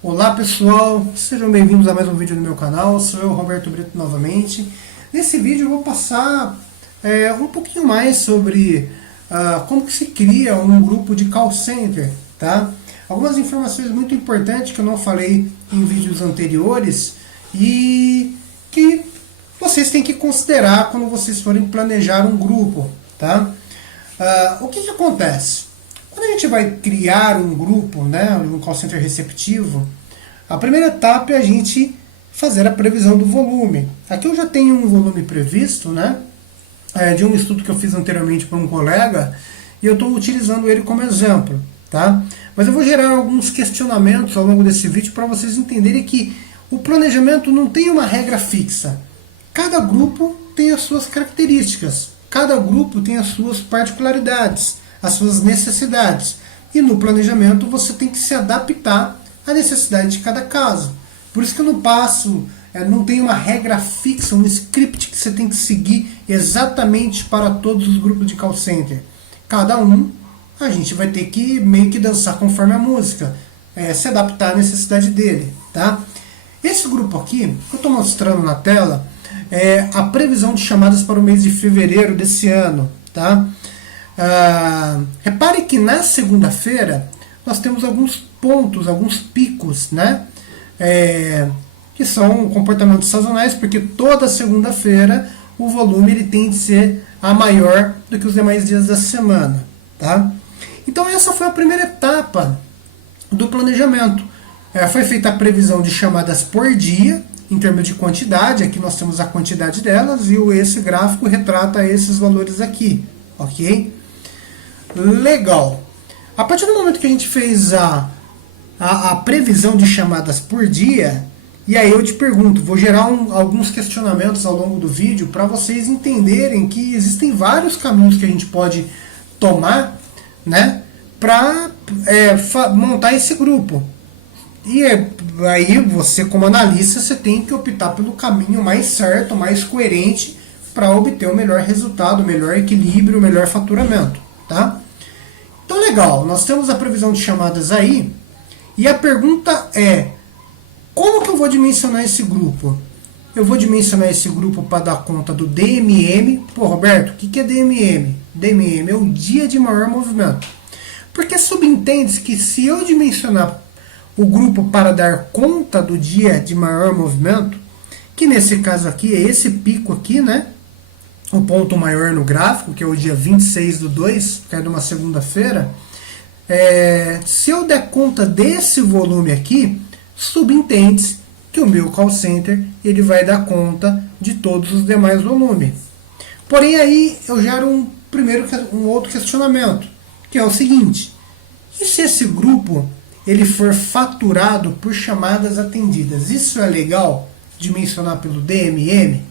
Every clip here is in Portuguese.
Olá pessoal, sejam bem-vindos a mais um vídeo no meu canal, sou eu, Roberto Brito, novamente. Nesse vídeo eu vou passar um pouquinho mais sobre como que se cria um grupo de call center, tá? Algumas informações muito importantes que eu não falei em vídeos anteriores e que vocês têm que considerar quando vocês forem planejar um grupo, tá? O que acontece? Quando a gente vai criar um grupo, né, um call center receptivo, a primeira etapa é a gente fazer a previsão do volume. Aqui eu já tenho um volume previsto, né, de um estudo que eu fiz anteriormente para um colega, e eu estou utilizando ele como exemplo, tá? Mas eu vou gerar alguns questionamentos ao longo desse vídeo para vocês entenderem que o planejamento não tem uma regra fixa. Cada grupo tem as suas características, cada grupo tem as suas particularidades, as suas necessidades. E no planejamento você tem que se adaptar à necessidade de cada caso. Por isso que eu não tem uma regra fixa, um script que você tem que seguir exatamente para todos os grupos de call center. Cada um, a gente vai ter que meio que dançar conforme a música, se adaptar à necessidade dele, tá? Esse grupo aqui, que eu estou mostrando na tela, é a previsão de chamadas para o mês de fevereiro desse ano, tá? Repare que na segunda-feira nós temos alguns pontos, alguns picos, né? Que são comportamentos sazonais, porque toda segunda-feira o volume ele tende a ser maior do que os demais dias da semana, tá? Então essa foi a primeira etapa do planejamento. Foi feita a previsão de chamadas por dia, em termos de quantidade. Aqui nós temos a quantidade delas e esse gráfico retrata esses valores aqui, ok? Legal. A partir do momento que a gente fez a previsão de chamadas por dia, e aí eu te pergunto, vou gerar alguns questionamentos ao longo do vídeo para vocês entenderem que existem vários caminhos que a gente pode tomar, né, para montar esse grupo. E aí você, como analista, você tem que optar pelo caminho mais certo, mais coerente para obter o melhor resultado, o melhor equilíbrio, o melhor faturamento, tá? Então legal, nós temos a previsão de chamadas aí, e a pergunta é, como que eu vou dimensionar esse grupo? Eu vou dimensionar esse grupo para dar conta do DMM. Pô, Roberto, o que é DMM? DMM é o dia de maior movimento. Porque subentende-se que se eu dimensionar o grupo para dar conta do dia de maior movimento, que nesse caso aqui é esse pico aqui, né? O ponto maior no gráfico, que é o dia 26/2, que é de uma segunda-feira. Se eu der conta desse volume aqui, subentende-se que o meu call center ele vai dar conta de todos os demais volumes. Porém aí eu gero um outro questionamento, que é o seguinte: e se esse grupo ele for faturado por chamadas atendidas? Isso é legal dimensionar pelo DMM?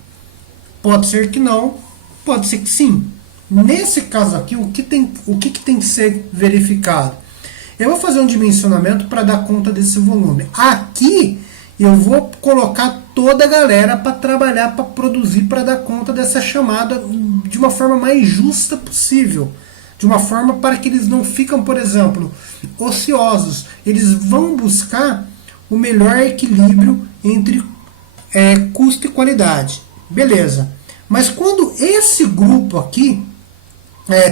Pode ser que não, pode ser que sim. Nesse caso aqui, o que tem que ser verificado? Eu vou fazer um dimensionamento para dar conta desse volume. Aqui eu vou colocar toda a galera para trabalhar, para produzir, para dar conta dessa chamada de uma forma mais justa possível. De uma forma para que eles não ficam, por exemplo, ociosos. Eles vão buscar o melhor equilíbrio entre custo e qualidade. Beleza. Mas quando esse grupo aqui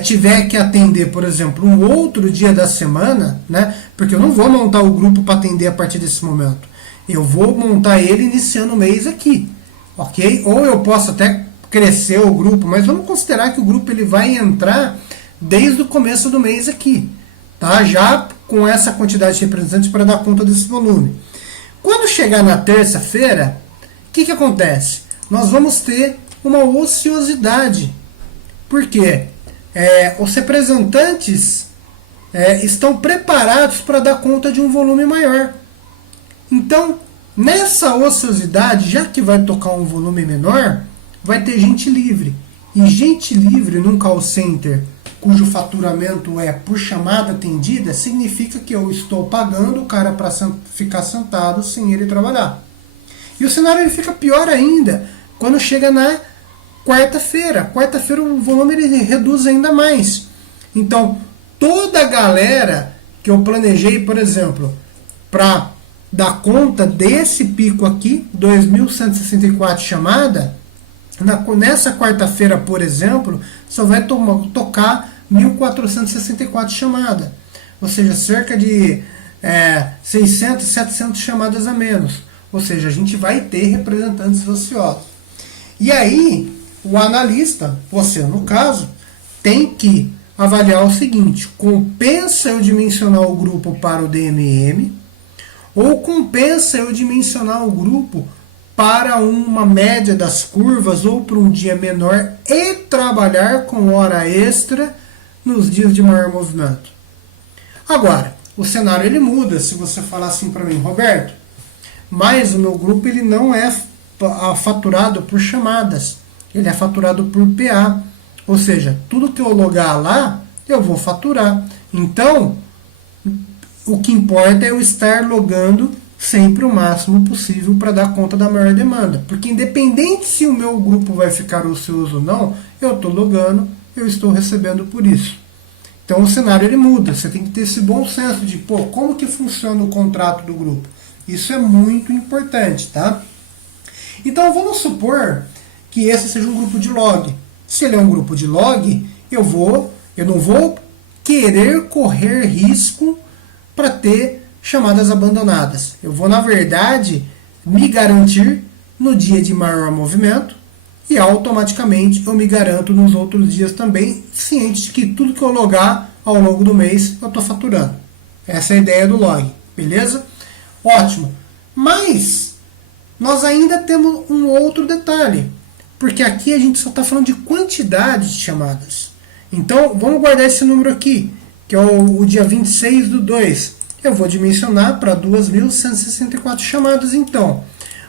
tiver que atender, por exemplo, um outro dia da semana, né? Porque eu não vou montar o grupo para atender a partir desse momento. Eu vou montar ele iniciando o mês aqui, ok? Ou eu posso até crescer o grupo, mas vamos considerar que o grupo ele vai entrar desde o começo do mês aqui, tá? Já com essa quantidade de representantes para dar conta desse volume. Quando chegar na terça-feira, o que acontece? Nós vamos ter uma ociosidade. Por quê? Os representantes estão preparados para dar conta de um volume maior. Então, nessa ociosidade, já que vai tocar um volume menor, vai ter gente livre. E gente livre num call center cujo faturamento é por chamada atendida, significa que eu estou pagando o cara para ficar sentado sem ele trabalhar. E o cenário ele fica pior ainda quando chega na quarta-feira. Quarta-feira o volume ele reduz ainda mais. Então, toda a galera que eu planejei, por exemplo, para dar conta desse pico aqui, 2.164 chamada, nessa quarta-feira, por exemplo, só vai tocar 1.464 chamada, ou seja, cerca de 600, 700 chamadas a menos, ou seja, a gente vai ter representantes ociosos. E aí, o analista, você no caso, tem que avaliar o seguinte: compensa eu dimensionar o grupo para o DMM ou compensa eu dimensionar o grupo para uma média das curvas ou para um dia menor e trabalhar com hora extra nos dias de maior movimento? Agora, o cenário ele muda se você falar assim para mim: Roberto, mas o meu grupo ele não é faturado por chamadas, ele é faturado por PA, ou seja, tudo que eu logar lá eu vou faturar. Então, o que importa é eu estar logando sempre o máximo possível para dar conta da maior demanda, porque independente se o meu grupo vai ficar ocioso ou não, eu estou logando, eu estou recebendo por isso. Então o cenário ele muda, você tem que ter esse bom senso de como que funciona o contrato do grupo. Isso é muito importante, tá? Então vamos supor que esse seja um grupo de log. Se ele é um grupo de log, eu não vou querer correr risco para ter chamadas abandonadas. Eu vou, na verdade, me garantir no dia de maior movimento e automaticamente eu me garanto nos outros dias também, ciente de que tudo que eu logar ao longo do mês eu estou faturando. Essa é a ideia do log, beleza? Ótimo. Mas nós ainda temos um outro detalhe, porque aqui a gente só está falando de quantidade de chamadas. Então, vamos guardar esse número aqui, que é o dia 26/2. Eu vou dimensionar para 2.164 chamadas, então.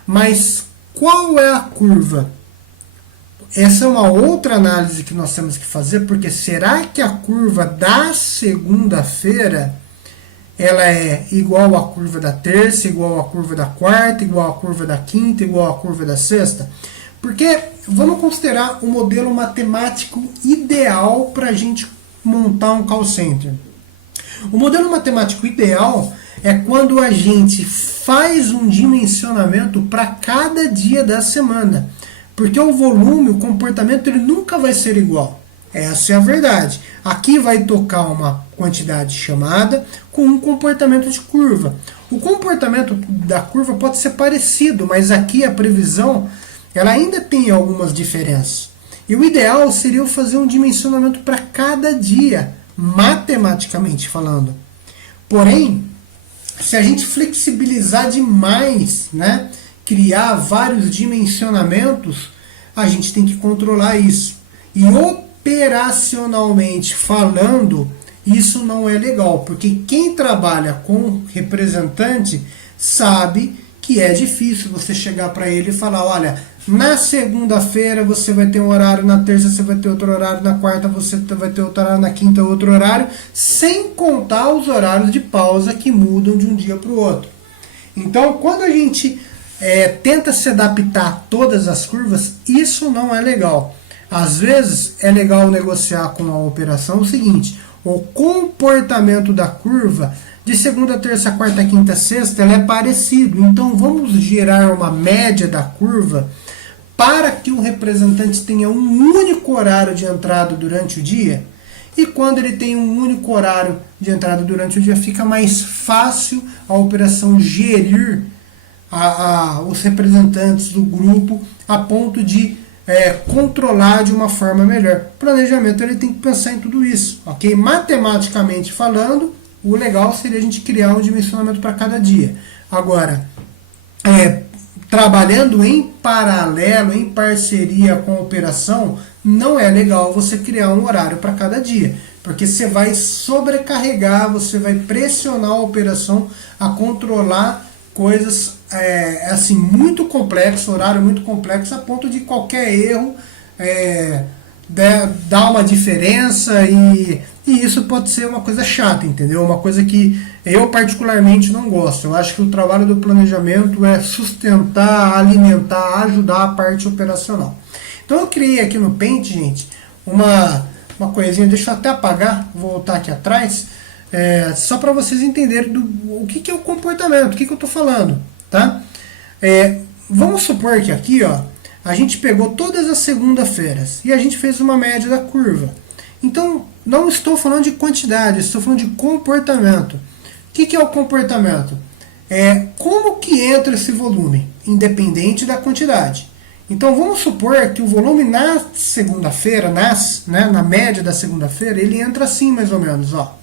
Mas qual é a curva? Essa é uma outra análise que nós temos que fazer, porque será que a curva da segunda-feira ela é igual à curva da terça, igual à curva da quarta, igual à curva da quinta, igual à curva da sexta? Porque vamos considerar o modelo matemático ideal para a gente montar um call center. O modelo matemático ideal é quando a gente faz um dimensionamento para cada dia da semana. Porque o volume, o comportamento, ele nunca vai ser igual. Essa é a verdade. Aqui vai tocar uma quantidade chamada com um comportamento de curva. O comportamento da curva pode ser parecido, mas aqui a previsão ela ainda tem algumas diferenças. E o ideal seria eu fazer um dimensionamento para cada dia, matematicamente falando. Porém, se a gente flexibilizar demais, né, criar vários dimensionamentos, a gente tem que controlar isso. E operacionalmente falando, isso não é legal, porque quem trabalha com representante sabe que é difícil você chegar para ele e falar: olha, na segunda-feira você vai ter um horário, na terça você vai ter outro horário, na quarta você vai ter outro horário, na quinta outro horário, sem contar os horários de pausa que mudam de um dia para o outro. Então, quando a gente tenta se adaptar a todas as curvas, isso não é legal. Às vezes é legal negociar com a operação o seguinte: o comportamento da curva de segunda, terça, quarta, quinta, sexta, ela é parecido. Então vamos gerar uma média da curva para que o representante tenha um único horário de entrada durante o dia. E quando ele tem um único horário de entrada durante o dia, fica mais fácil a operação gerir os representantes do grupo a ponto de controlar de uma forma melhor. O planejamento ele tem que pensar em tudo isso, ok? Matematicamente falando, o legal seria a gente criar um dimensionamento para cada dia. Agora, trabalhando em paralelo, em parceria com a operação, não é legal você criar um horário para cada dia, porque você vai sobrecarregar, você vai pressionar a operação a controlar coisas assim, muito complexo, horário muito complexo, a ponto de qualquer erro dar uma diferença e isso pode ser uma coisa chata, entendeu? Uma coisa que eu particularmente não gosto. Eu acho que o trabalho do planejamento é sustentar, alimentar, ajudar a parte operacional. Então eu criei aqui no Paint, gente, uma coisinha, deixa eu até apagar, vou voltar aqui atrás. só para vocês entenderem o que é o comportamento, o que eu estou falando, tá? Vamos supor que aqui, ó, a gente pegou todas as segunda-feiras e a gente fez uma média da curva. Então, não estou falando de quantidade, estou falando de comportamento. O que é o comportamento? Como que entra esse volume, independente da quantidade. Então, vamos supor que o volume na segunda-feira, na média da segunda-feira, ele entra assim, mais ou menos, ó.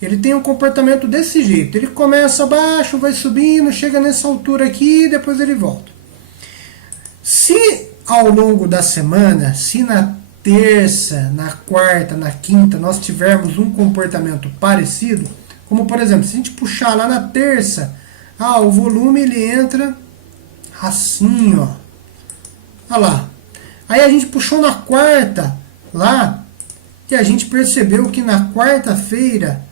Ele tem um comportamento desse jeito. Ele começa baixo, vai subindo, chega nessa altura aqui e depois ele volta. Se ao longo da semana, se na terça, na quarta, na quinta, nós tivermos um comportamento parecido, como por exemplo, se a gente puxar lá na terça, o volume ele entra assim, ó. Olha lá. Aí a gente puxou na quarta lá e a gente percebeu que na quarta-feira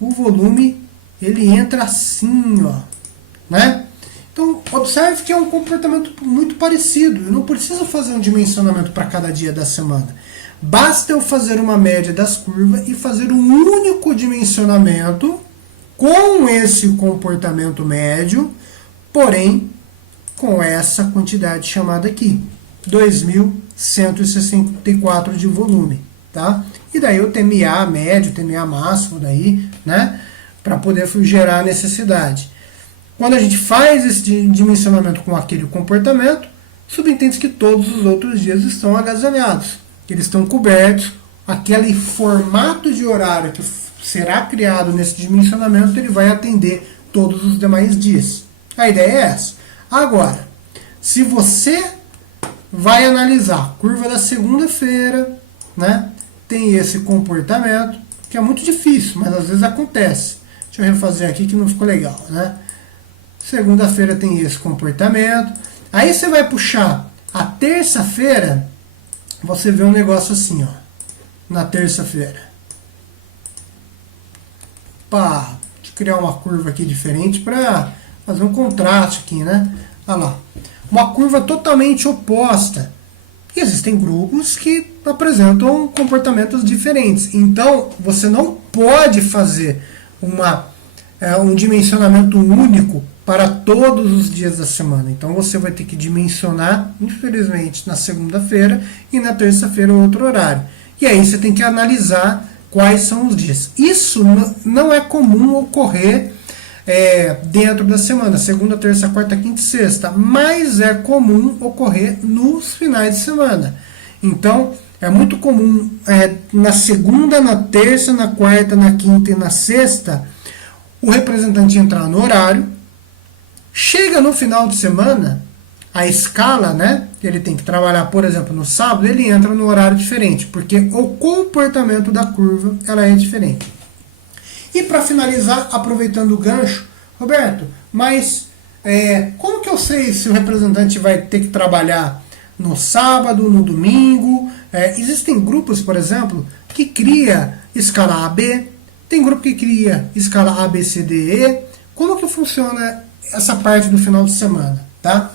o volume ele entra assim, ó, né? Então, observe que é um comportamento muito parecido. Eu não preciso fazer um dimensionamento para cada dia da semana. Basta eu fazer uma média das curvas e fazer um único dimensionamento com esse comportamento médio, porém com essa quantidade chamada aqui, 2.164 de volume, tá? E daí o TMA médio, TMA máximo daí, né, para poder gerar a necessidade. Quando a gente faz esse dimensionamento com aquele comportamento, subentende-se que todos os outros dias estão agasalhados, que eles estão cobertos, aquele formato de horário que será criado nesse dimensionamento, ele vai atender todos os demais dias. A ideia é essa. Agora, se você vai analisar a curva da segunda-feira, né, tem esse comportamento, que é muito difícil, mas às vezes acontece. Deixa eu refazer aqui que não ficou legal, né? Segunda-feira tem esse comportamento. Aí você vai puxar a terça-feira, você vê um negócio assim, ó. Na terça-feira. Deixa eu criar uma curva aqui diferente para fazer um contraste aqui, né? Olha lá. Uma curva totalmente oposta. E existem grupos que apresentam comportamentos diferentes. Então, você não pode fazer um dimensionamento único para todos os dias da semana. Então, você vai ter que dimensionar, infelizmente, na segunda-feira e na terça-feira outro horário. E aí você tem que analisar quais são os dias. Isso não é comum ocorrer dentro da semana, segunda, terça, quarta, quinta e sexta, mas é comum ocorrer nos finais de semana. Então, é muito comum na segunda, na terça, na quarta, na quinta e na sexta, o representante entrar no horário, chega no final de semana, a escala, né, ele tem que trabalhar, por exemplo, no sábado, ele entra no horário diferente, porque o comportamento da curva ela é diferente. E para finalizar, aproveitando o gancho, Roberto, mas como que eu sei se o representante vai ter que trabalhar no sábado, no domingo? Existem grupos, por exemplo, que cria escala AB, tem grupo que cria escala ABCDE. Como que funciona essa parte do final de semana, tá?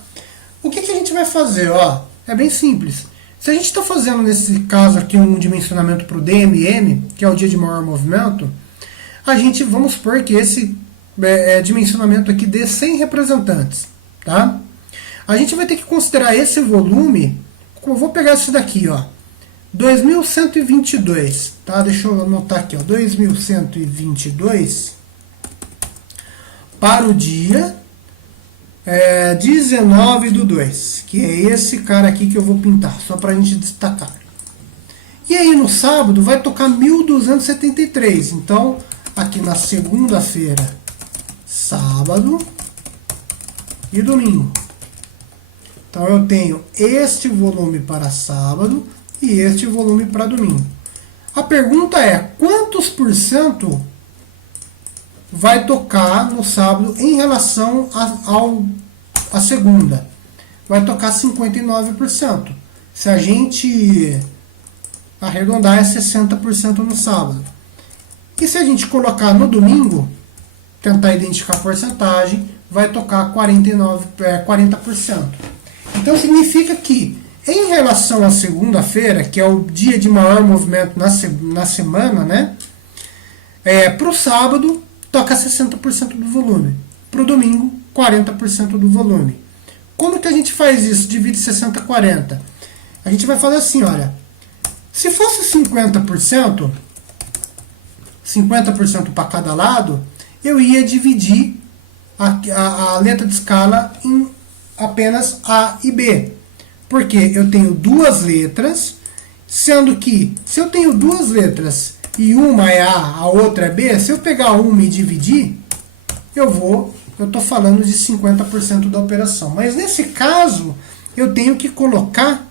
O que a gente vai fazer? É bem simples. Se a gente está fazendo, nesse caso aqui, um dimensionamento para o DMM, que é o dia de maior movimento, vamos supor que esse dimensionamento aqui dê 100 representantes, tá? A gente vai ter que considerar esse volume, eu vou pegar isso daqui, 2.122, tá? Deixa eu anotar aqui, 2.122 para o dia 19/2, que é esse cara aqui que eu vou pintar, só para a gente destacar. E aí no sábado vai tocar 1.273, então aqui na segunda-feira, sábado e domingo. Então eu tenho este volume para sábado e este volume para domingo. A pergunta é, quantos por cento vai tocar no sábado em relação à segunda? Vai tocar 59%. Se a gente arredondar, é 60% no sábado. E se a gente colocar no domingo, tentar identificar a porcentagem, vai tocar 40%. Então significa que, em relação à segunda-feira, que é o dia de maior movimento na semana, né? Para o sábado, toca 60% do volume. Para o domingo, 40% do volume. Como que a gente faz isso? Divide 60 a 40. A gente vai fazer assim, olha. Se fosse 50%, 50% para cada lado, eu ia dividir a letra de escala em apenas A e B. Porque eu tenho duas letras, sendo que se eu tenho duas letras e uma é a outra é B, se eu pegar uma e dividir, eu estou falando de 50% da operação. Mas nesse caso, eu tenho que colocar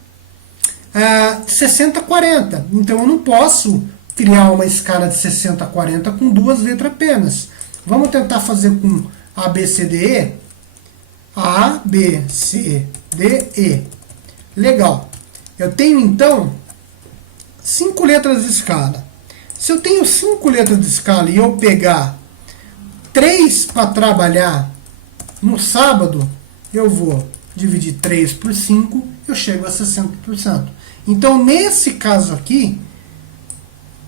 60 a 40. Então eu não posso criar uma escala de 60 a 40 com duas letras apenas. Vamos tentar fazer com A, B, C, D, E? A, B, C, D, E. Legal. Eu tenho então 5 letras de escala. Se eu tenho 5 letras de escala e eu pegar 3 para trabalhar no sábado, eu vou dividir 3 por 5, eu chego a 60%. Então, nesse caso aqui,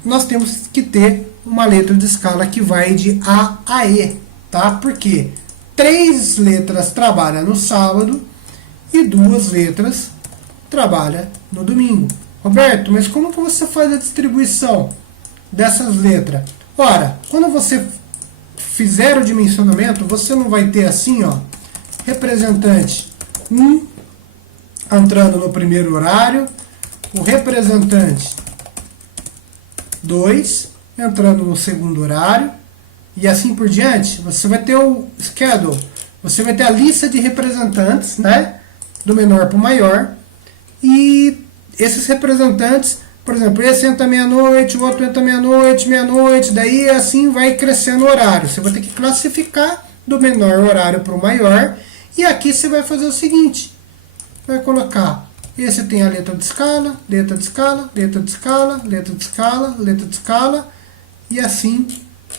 nós temos que ter uma letra de escala que vai de A a E, tá? Porque 3 letras trabalham no sábado e 2 letras trabalham no domingo. Roberto, mas como que você faz a distribuição dessas letras? Ora, quando você fizer o dimensionamento, você não vai ter assim, ó, representante 1 entrando no primeiro horário, o representante 2 entrando no segundo horário, e assim por diante. Você vai ter o schedule, você vai ter a lista de representantes, né, do menor para o maior, e esses representantes, por exemplo, esse entra meia-noite, o outro entra meia-noite, meia-noite, daí assim vai crescendo o horário. Você vai ter que classificar do menor horário para o maior, e aqui você vai fazer o seguinte, vai colocar, esse tem a letra de escala, letra de escala, letra de escala, letra de escala, letra de escala, e assim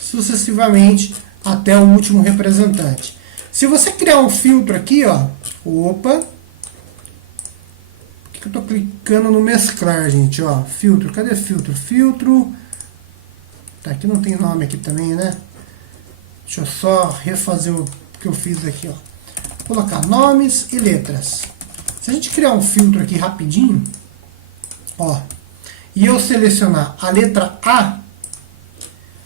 sucessivamente até o último representante. Se você criar um filtro aqui, ó, opa, por que eu estou clicando no mesclar, gente, ó, filtro, cadê filtro? Filtro, tá, aqui não tem nome aqui também, né? Deixa eu só refazer o que eu fiz aqui, ó. Vou colocar nomes e letras. Se a gente criar um filtro aqui rapidinho, ó, e eu selecionar a letra A,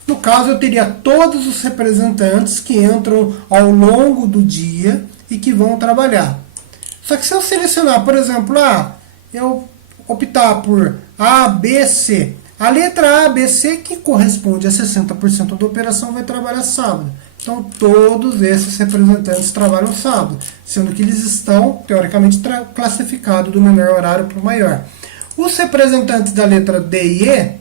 no caso eu teria todos os representantes que entram ao longo do dia e que vão trabalhar. Só que se eu selecionar, por exemplo, eu optar por A, B, C, a letra A, B, C, que corresponde a 60% da operação, vai trabalhar sábado. Então, todos esses representantes trabalham sábado, sendo que eles estão, teoricamente, classificados do menor horário para o maior. Os representantes da letra D e E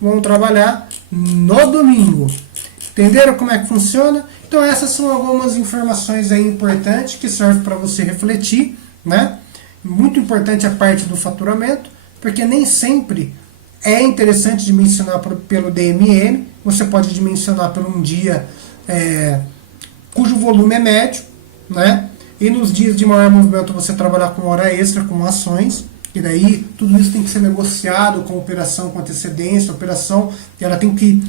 vão trabalhar no domingo. Entenderam como é que funciona? Então, essas são algumas informações aí importantes que servem para você refletir, né? Muito importante a parte do faturamento, porque nem sempre é interessante dimensionar pelo DMM. Você pode dimensionar por um dia cujo volume é médio, né? E nos dias de maior movimento você trabalhar com hora extra, com ações, e daí tudo isso tem que ser negociado com a operação, com antecedência. A operação ela tem que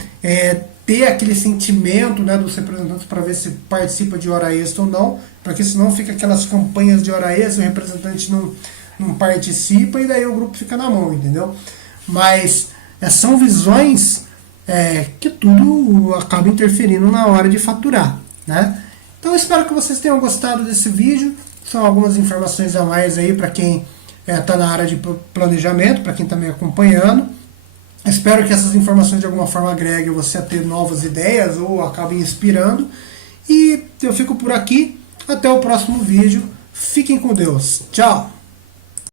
ter aquele sentimento, né, dos representantes para ver se participa de hora extra ou não, porque senão fica aquelas campanhas de hora extra, o representante não participa e daí o grupo fica na mão, entendeu? Mas são visões que tudo acaba interferindo na hora de faturar, né? Então eu espero que vocês tenham gostado desse vídeo. São algumas informações a mais aí para quem está na área de planejamento, para quem está me acompanhando. Espero que essas informações de alguma forma agreguem você a ter novas ideias ou acabem inspirando. E eu fico por aqui. Até o próximo vídeo. Fiquem com Deus. Tchau!